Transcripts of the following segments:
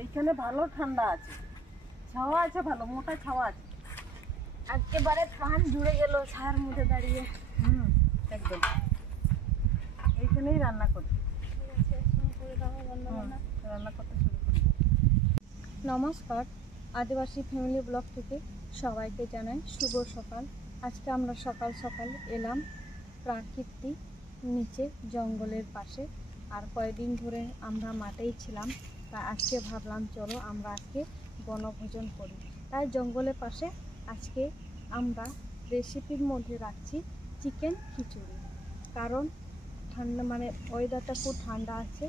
এইখানে ভালো ঠান্ডা আছে, ছাওয়া আছে, ভালো মোটা ছাওয়া আছে। একেবারে প্রাণ জুড়ে গেল ছায়ার মধ্যে দাঁড়িয়ে। একদম এইখানেই রান্না করি। রান্না করতে শুরু করি। নমস্কার, আদিবাসী ফ্যামিলি ব্লগ থেকে সবাইকে জানাই শুভ সকাল। আজকে আমরা সকাল সকাল এলাম প্রাকৃতিক নিচে জঙ্গলের পাশে। আর কয়েকদিন ধরে আমরা মাঠেই ছিলাম, তা আজকে ভাবলাম চলো আমরা আজকে বনভোজন করি। তাই জঙ্গলের পাশে আজকে আমরা রেসিপির মধ্যে রাখছি চিকেন খিচুড়ি। কারণ ঠান্ডা ওয়েদারটা খুব ঠান্ডা আছে,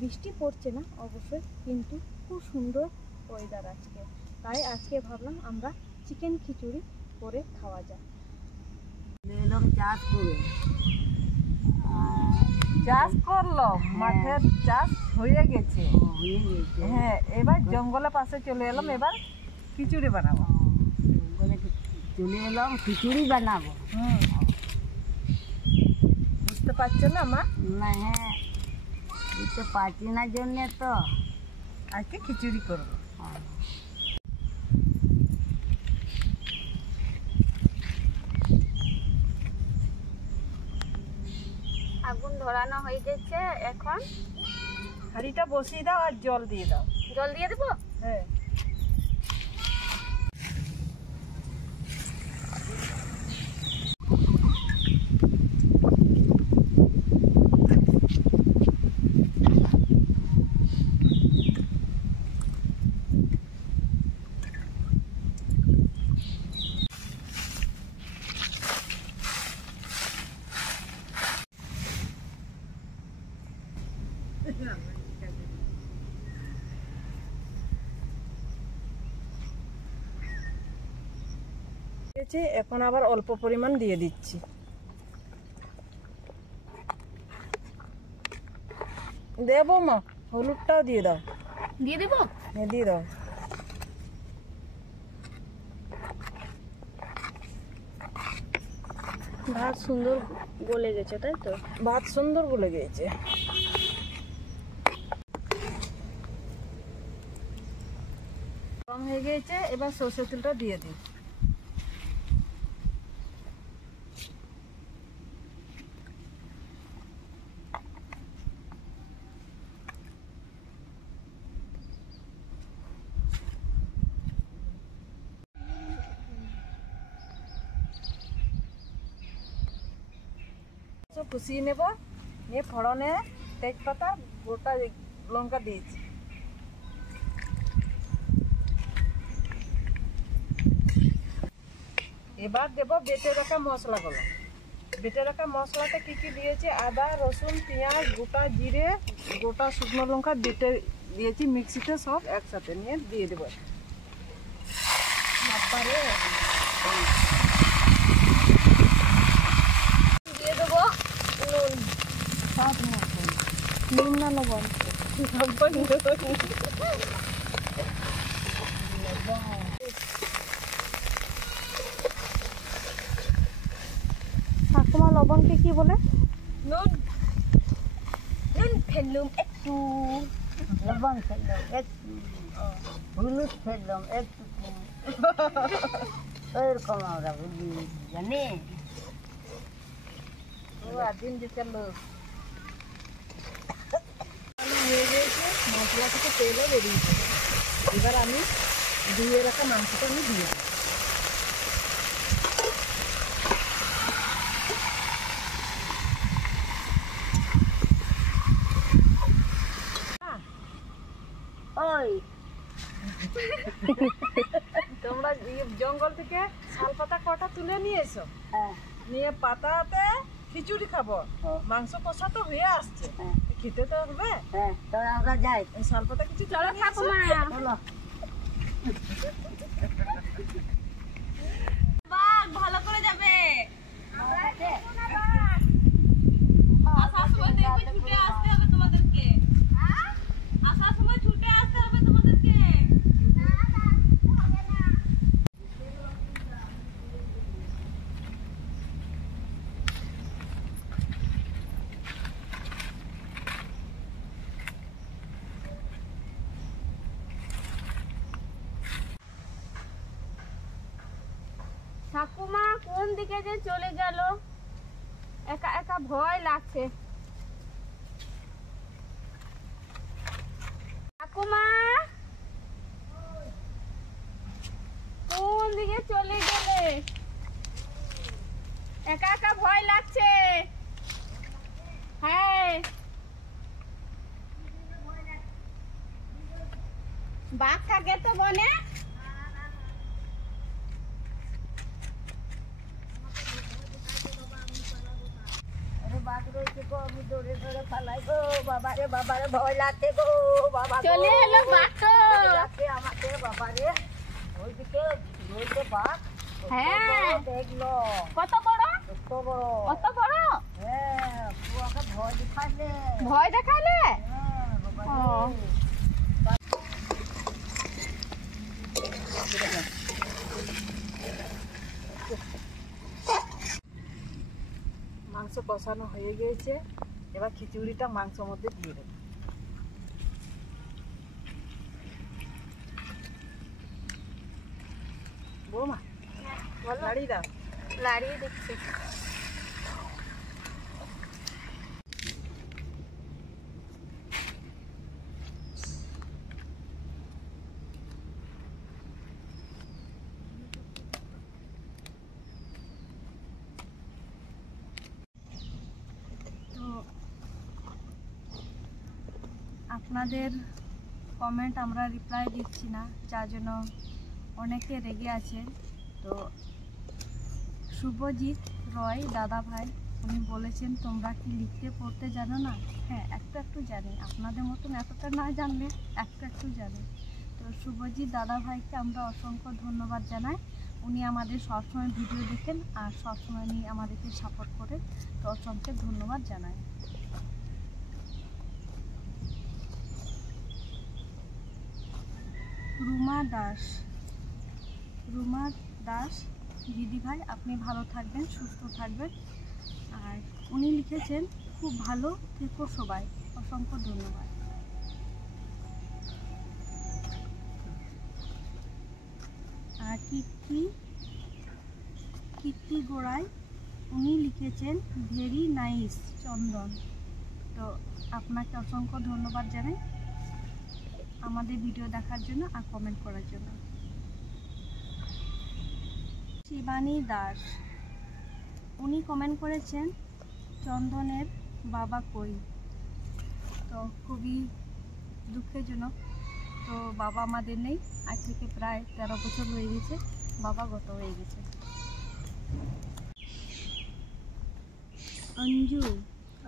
বৃষ্টি পড়ছে না অবশ্যই, কিন্তু খুব সুন্দর ওয়েদার আজকে। তাই আজকে ভাবলাম আমরা চিকেন খিচুড়ি করে খাওয়া যায়। এলাম চাষ করে, চাষ করলো, মাঠের চাষ হয়ে গেছে। হ্যাঁ, এবার জঙ্গলের পাশে চলে এলাম, এবার খিচুড়ি বানাবো। চলে এলাম খিচুড়ি বানাবো। বুঝতে পারছো না মা? না, হ্যাঁ বুঝতে পারছি না জন্য তো আজকে খিচুড়ি করবো। আগুন ধরানো হয়ে গেছে, এখন হাঁড়িটা বসিয়ে দাও আর জল দিয়ে দাও। জল দিয়ে দেবো। হ্যাঁ, এখন আবার অল্প পরিমাণ দিয়ে দিচ্ছি। দেবো মা, হলুদটাও দিয়ে দাও। দিয়ে দেবো। হ্যাঁ, দিয়ে দাও। ভাত সুন্দর গলে গেছে, তাই তো? ভাত সুন্দর গলে গেছে। কম হয়ে গেছে, এবার সরষের তেলটা দিয়ে দিই। কষিয়ে নেব, নিয়ে ফোড়নে তেজপাতা গোটা লঙ্কা দিয়েছি। এবার দেব বেটে রাখা মশলাগুলো। বেটে রাখা মশলাতে কি কি দিয়েছি? আদা, রসুন, পেঁয়াজ, গোটা জিরে, গোটা শুকনো লঙ্কা বেটে দিয়েছি মিক্সিতে, সব একসাথে নিয়ে দিয়ে দেবো। দিয়ে দেবো নুন। সব মশলা নুন না লবণ? ঠাকুমা লবণকে কি বলে? নুন। নুন ফেললুম একটু, লবণ ফেললাম একটু, হলুদ ফেললাম একটু, এরকম আমরা বুঝি জানি। দিন দিতে লোক হয়ে গিয়েছে, মশলা থেকে তেলও বেরিয়েছে। এবার আমি ধুয়ে রাখা মাংসটা আমি দিয়ে দিই। ওই তোমরা জঙ্গল থেকে শাল পাতা কটা তুলে নিয়ে এসো, হ্যাঁ নিয়ে পাতাতে খিচুড়ি খাবো। মাংস কষা তো হয়ে আসছে, খেতে তো হবে। হ্যাঁ, তবে আমরা যাই। শাল পাতা কিছু চলো ঠাকুমা। চলো। বাঘ ভালো করে যাবে। আসার সময় দেখবে ছুটে আসতে হবে তোমাদেরকে। আসার সময় ছুটে আসতে হবে তোমাদেরকে। ঠাকুমা কোন দিকে যে চলে গেল, একা একা ভয় লাগছে। ঠাকুমা কোন দিকে চলে গেলে? একা একা ভয় লাগছে। হ্যাঁ, বাঘ থাকে তো বনে। বাঘ রয়েছে গো, আমি দৌড়ে দৌড়ে পালাই গো। বাবারে বাবারে ভয় লাগছে গো, বাবা গো। চলে এলো বাঘ তো। ভয় লাগছে আমাকে বাবারে। ওইদিকে রয়েছে বাঘ। হ্যাঁ, দেখলো কত বড়, কত বড়। কত বড়। হ্যাঁ, পুয়াকে ভয় দেখালে। ভয় দেখালে। হ্যাঁ বাবারে। ও। মাংস কষানো হয়ে গিয়েছে, এবার খিচুড়িটা মাংসের মধ্যে দিয়ে দেবো। বৌমা লাড়ি দাও। লাড়িয়ে দিচ্ছি। তো আপনাদের কমেন্ট আমরা রিপ্লাই দিচ্ছি না, যার জন্য অনেকে রেগে আছেন। তো শুভজিৎ রয় দাদা ভাই উনি বলেছেন তোমরা কি লিখতে পড়তে জানো না? হ্যাঁ, একটু একটু জানি, আপনাদের মতন এতটা না জানলে একটু একটু জানি। তো শুভজিৎ দাদা ভাইকে আমরা অসংখ্য ধন্যবাদ জানাই। উনি আমাদের সবসময় ভিডিও দেখেন আর সবসময় উনি আমাদেরকে সাপোর্ট করেন, তো অসংখ্য ধন্যবাদ জানাই। রুমা দাস দিদি ভাই, আপনি ভালো থাকবেন, সুস্থ থাকবেন। আর উনি লিখেছেন খুব ভালো থেকো সবাই, অসংখ্য ধন্যবাদ। আর কীর্তি গোড়াই উনি লিখেছেন ভেরি নাইস চন্দন। তো আপনাকে অসংখ্য ধন্যবাদ জানাই আমাদের ভিডিও দেখার জন্য আর কমেন্ট করার জন্য। শিবানী দাস উনি কমেন্ট করেছেন চন্দনের বাবা কই। তো খুবই দুঃখজনক, তো বাবা আমাদের নেই, আজ থেকে প্রায় 13 বছর হয়ে গেছে, বাবা গত হয়ে গেছে।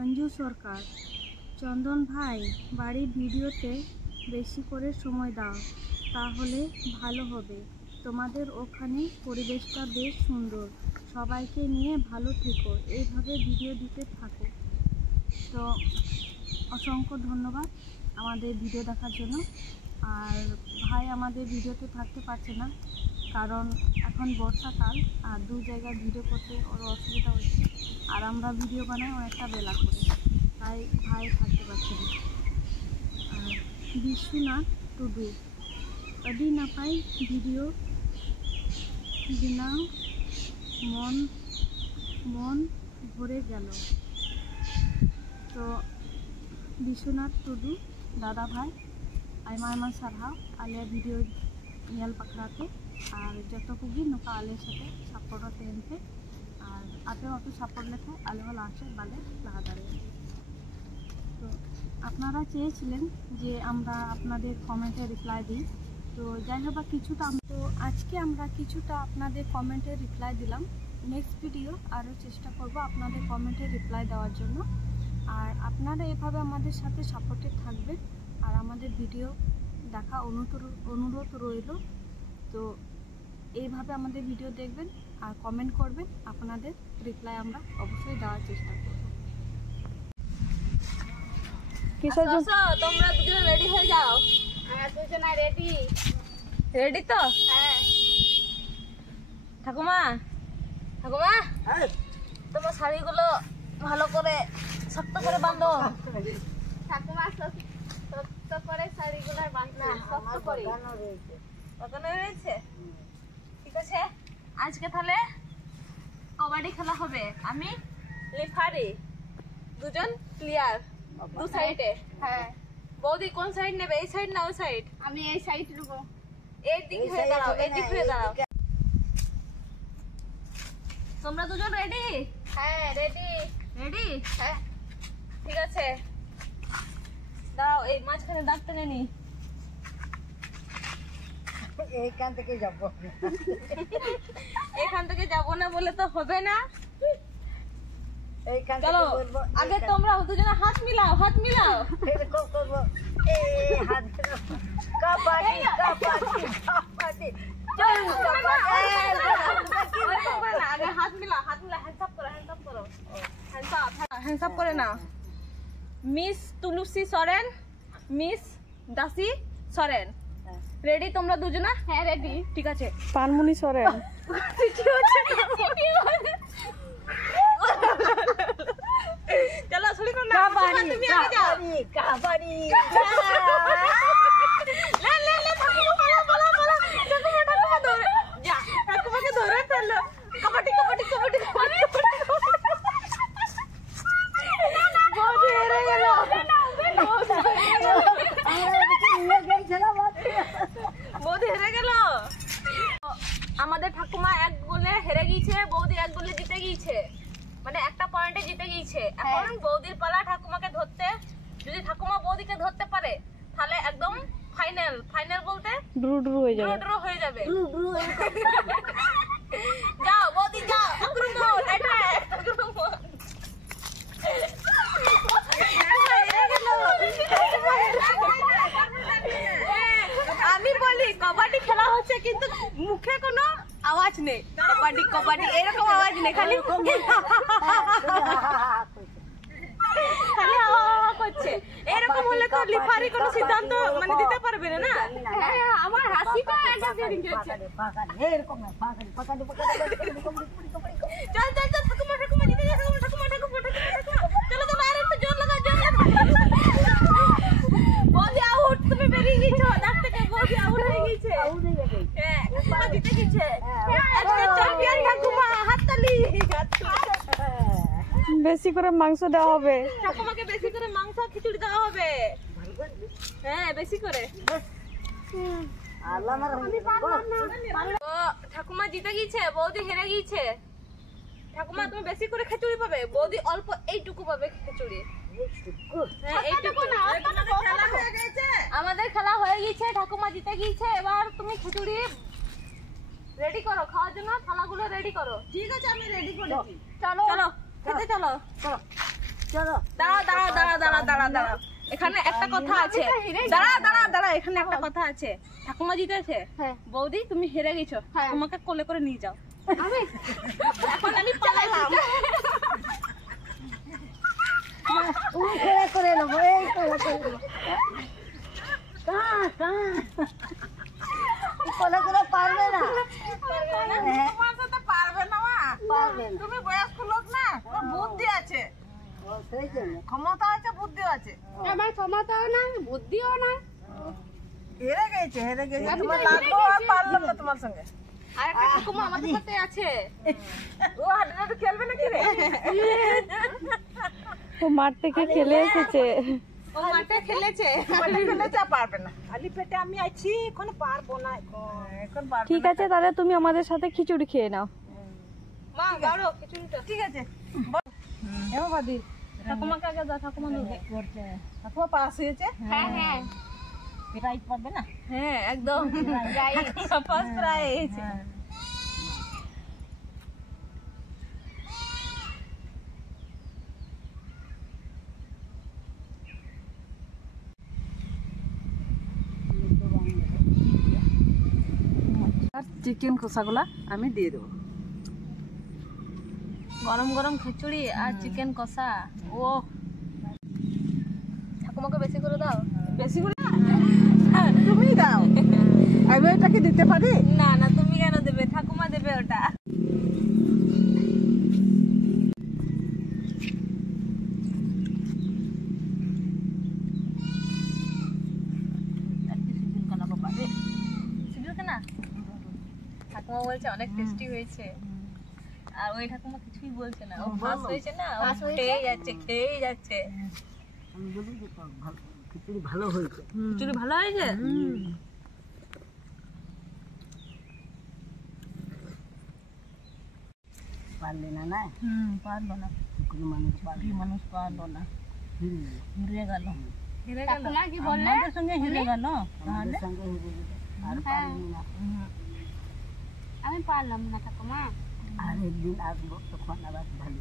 অঞ্জু সরকার, চন্দন ভাই বাড়ির ভিডিওতে বেশি করে সময় দাও, তাহলে ভালো হবে। তোমাদের ওখানে পরিবেশটা বেশ সুন্দর, সবাইকে নিয়ে ভালো থেকো, এইভাবে ভিডিও দিতে থাকো। তো অসংখ্য ধন্যবাদ আমাদের ভিডিও দেখার জন্য। আর ভাই আমাদের ভিডিওতে থাকতে পারছে না, কারণ এখন বর্ষাকাল আর দু জায়গায় ভিডিও করতে ওর অসুবিধা হচ্ছে, আর আমরা ভিডিও বানাই অনেকটা বেলা করে, তাই ভাই থাকতে পারছে না। আর বিশ্বনাথ টুডু, আদি নাপাই ভিডিও বিনা মন ভরে গেল। তো বিশ্বনাথ টুডু দাদা ভাই আᱭᱢᱟ ᱟᱭᱢᱟ ᱥᱟᱨᱦᱟᱣ ᱟᱞᱮ ᱵᱷᱤᱰᱤᱭᱳ ᱧᱮᱞ ᱵᱟᱠᱷᱨᱟᱛᱮ, ᱟᱨ ᱡᱚᱛᱚ ᱠᱚᱜᱮ ᱱᱚᱝᱠᱟ ᱟᱞᱮ ᱥᱟᱛᱮ ᱥᱟᱯᱳᱨᱴ ᱛᱟᱦᱮᱱ ᱯᱮ, ᱟᱨ ᱟᱯᱮ ᱵᱟᱯᱮ ᱥᱟᱯᱳর্ট লেখায় আলে হল লাস্টে বালে লাগা দাঁড়িয়ে। তো আপনারা চেয়েছিলেন যে আমরা আপনাদের কমেন্টে রিপ্লাই দিই, তো যাই হোক কিছুটা, তো আজকে আমরা কিছুটা আপনাদের কমেন্টে রিপ্লাই দিলাম। নেক্সট ভিডিও আরও চেষ্টা করব আপনাদের কমেন্টে রিপ্লাই দেওয়ার জন্য। আর আপনারা এভাবে আমাদের সাথে সাপোর্টে থাকবেন আর আমাদের ভিডিও দেখা অনুরোধ রইল। তো এইভাবে আমাদের ভিডিও দেখবেন আর কমেন্ট করবেন, আপনাদের রিপ্লাই আমরা অবশ্যই দেওয়ার চেষ্টা করব। তোমরা দুজন রেডি হয়ে যাও। আমরা দুজনা রেডি। রেডি তো? হ্যাঁ। ঠাকুমা তোমার শাড়িগুলো ভালো করে শক্ত করে বাঁধো। ঠাকুমা শক্ত করে শাড়িগুলো বাঁধনা, শক্ত করে। বাঁধানো রয়েছে? ঠিক আছে, আজকে তাহলে কবাডি খেলা হবে। আমি রেফারি, দুজন প্লেয়ার দু সাইডে। হ্যাঁ বৌদি কোন সাইড নেবে, এই সাইড না ওই সাইড? আমি এই সাইড নেব। এই দিক হয়ে দাঁড়াও, এই দিক হয়ে দাঁড়াও। তোমরা দুজন রেডি? হ্যাঁ রেডি। রেডি? হ্যাঁ ঠিক আছে, দাও এই মাঝখানে দাগ টেনে নি। এইখান থেকে যাবো। এখান থেকে যাবো না বলে তো হবে না। এইখান চলো থেকে বলবো আগে তোমরা দুজনে হাত মিলাও, হাত মিলাও। এরকম করবো। এই হাত ধরো। কাবাডি কাবাডি কাবাডি চল ওরকম করে না, আগে হাত মিলাও, হাত মিলাও, হ্যান্ডস আপ করো, হ্যান্ডস আপ করো, হ্যান্ডস আপ করে নাও। মিস তুলসী সরেন, মিস দাসী সরেন। রেডি তোমরা দুজনা? হ্যাঁ রেডি। ঠিক আছে। পানমুনি সরেন। চলো শুরু করো না। তুমি আগে যাও। কাবাডি লে লে লে, ঠাকুমা বলো বলো বলো। ঠাকুমা ধরে যা, ঠাকুমাকে ধরে ফেললো। কাবাডি কাবাডি কাবাডি কাবাডি। বৌদি হেরে গেল। বৌদি হেরে গেল। আমাদের ঠাকুমা এক গোলে হেরে গিয়েছে, বৌদি এক গোলে জিতে গিয়েছে, মানে একটা পয়েন্টে জিতে গিয়েছে। এখন বৌদির পালা ঠাকুমাকে ধরতে। যদি ঠাকুমা বৌদিকে ধরতে পারে তাহলে একদম ফাইনাল। ফাইনাল বলতে ড্রু ড্রু হয়ে যাবে। ড্র হয়ে যাবে। যাও বৌদি যাও, আক্রমণ অ্যাটাক আক্রমণ। আমি বলি কবাডি খেলা হচ্ছে কিন্তু মুখে কোনো আওয়াজ নেই। কবাডি কবাডি এরকম আওয়াজ নেই, খালি খালি হাওয়া হাওয়া করছে। এরকম হলে তো লিফারি কোনো সিদ্ধান্ত মানে দিতে পারবে না। আমার হাসিটা একদম বেরিয়ে গেছে। এরকম না পাকাড়ি পাকাড়ি পাকাড়ি চল চল চল, ঠাকুমা ঠাকুমা জিতে গেছে, ঠাকুমা ঠাকুমা ঠাকুমা। চলো চলো আর একটু জোর লাগা, জোর লাগা। বৌদি আউট, তুমি বেরিয়ে গেছো দাগ থেকে। বৌদি আউট হয়ে গেছে। হ্যাঁ ঠাকুমা জিতে গেছে। আজকে চ্যাম্পিয়ন ঠাকুমা, হাততালি। বেশি করে মাংস দেওয়া হবে। ঠাকুমাকে বেশি করে মাংস খিচুড়ি দেওয়া হবে। হ্যাঁ বেশি করে। আল্লাহ আমার ও ঠাকুমা জিতে গিয়েছে, বৌদি হেরে গিয়েছে। ঠাকুমা তুমি বেশি করে খিচুড়ি পাবে, বৌদি অল্প এইটুকু পাবে খিচুড়ি। হ্যাঁ এইটুকু। আমাদের খেলা হয়ে গেছে, ঠাকুমা জিতে গিয়েছে। এবার তুমি খিচুড়ি রেডি করো, খাওয়ার জন্য থালাগুলো রেডি করো। ঠিক আছে আমি রেডি করেছি। চলো চলো খেতে চলো। চলো দাঁড়াও দাঁড়াও দাঁড়াও দাঁড়াও দাঁড়াও দাঁড়াও, এখানে একটা কথা আছে। দাঁড়াও দাঁড়াও দাঁড়াও, এখানে একটা কথা আছে। ঠাকুমা জিতেছে, বৌদি তুমি হেরে গেছো, তোমাকে কোলে করে নিয়ে যাও। এখন আমি পালালাম। করে নেবো এই করে করে পারবে না। তোমার সাথে পারবে না মা, পারবে না। তুমি বয়স্ক লোক না, তোমার বুদ্ধি আছে, সেই জন্য ক্ষমতা আছে, বুদ্ধিও আছে। আমার ক্ষমতাও না, বুদ্ধিও না। হেরে গেছে, হেরে গেছে। তোমার লাগবো আর পারলাম না তোমার সঙ্গে। আর একটা ঠাকুমা আমাদের সাথে আছে, ও হাঁটাহাঁটি খেলবে নাকি রে? ও মাঠ থেকে খেলে এসেছে। ও মাঠে খেলেছে, খেলেছে, পারবে না। খালি পেটে আমি আছি, এখন পারবো না। এখন পারবো। ঠিক আছে, তাহলে তুমি আমাদের সাথে খিচুড়ি খেয়ে নাও। মা বাড়ো খিচুড়িটা। ঠিক আছে। হ্যাঁ বাদি, ঠাকুমাকে আগে দাও, ঠাকুমা দেবে। ঠাকুমা পাস হয়েছে। হ্যাঁ হ্যাঁ প্রাইজ পাবে না। হ্যাঁ একদম ফার্স্ট প্রাইজ। আর চিকেন কষাগুলা আমি দিয়ে দেবো। গরম গরম খিচুড়ি আর চিকেন কষা। ও ঠাকুমাকে বেশি করে দাও। বেশি করে তুমি দাও, আমি এটাকে দিতে পারি না না, তুমি কেন দেবে, ঠাকুমা দেবে ওটা। ঠাকুমা বলছে অনেক টেস্টি হয়েছে। আর ওই ঠাকুমা কিছুই বলছে না, ও ফাঁস হয়েছে না, ও খেয়ে যাচ্ছে। আমি বলি যে খিচুড়ি ভালো হয়েছে। খিচুড়ি ভালো হয়েছে? পারলে না না, পারলো না, কোনো মানুষ পারলো না, হেরে গেল। ঠাকুমা কি বললে? আমাদের সঙ্গে হেরে গেল। আমাদের সঙ্গে হেরে গেল, আর পারলি না। আমি পারলাম না ঠাকুমা। আর একদিন আসবো তখন আবার ভালো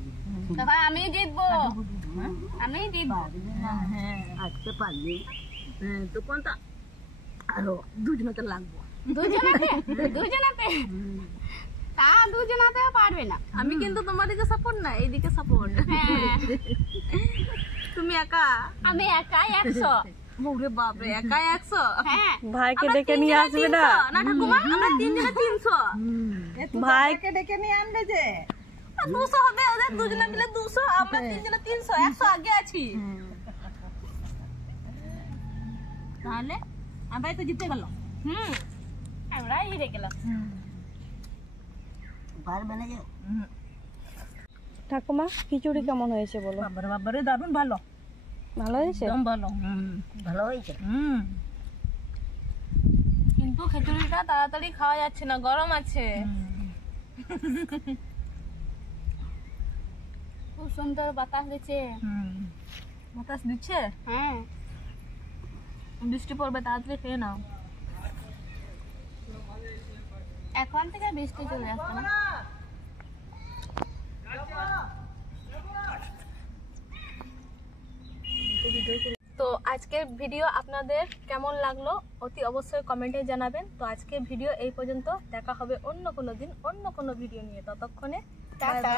তখন আমি জিতবো, আমি জিতবো। পারলি না, হ্যাঁ, আজকে পারলি তখন তো আরো দুজনতে লাগবো। দুজনাতে তা দুজনাতেও পারবে না। আমি কিন্তু তোমার দিকে সাপোর্ট না, এইদিকে সাপোর্ট। তুমি একা, আমি একাই 100। ওরে বাপরে, একাই 100? হ্যাঁ, ভাইকে ডেকে নিয়ে আসবে না? না ঠাকুমা, আমরা 3 জনে 300। ভাইকে ডেকে নিয়ে আনবে যে 200 হবে, ওদের দুজনে মিলে 200, আমরা 3 জনে 300, 100 আগে আছি। তাহলে আমরা তো জিতে গেল। আমরা হেরে গেলাম। পারবে না যে। ঠাকুমা খিচুড়ি কেমন হয়েছে বলো? বাবারে দারুণ ভালো, ভালো হয়েছে? একদম ভালো। ভালো হয়েছে। কিন্তু খিচুড়িটা তাড়াতাড়ি খাওয়া যাচ্ছে না, গরম আছে। খুব সুন্দর বাতাস দিচ্ছে। বাতাস দিচ্ছে, হ্যাঁ, বৃষ্টি পড়বে, তাড়াতাড়ি খেয়ে নাও। এখন থেকে বৃষ্টি চলে আসছে না। তো আজকের ভিডিও আপনাদের কেমন লাগলো অতি অবশ্যই কমেন্টে জানাবেন। তো আজকের ভিডিও এই পর্যন্ত, দেখা হবে অন্য কোনো দিন অন্য কোনো ভিডিও নিয়ে। ততক্ষণে টাটা।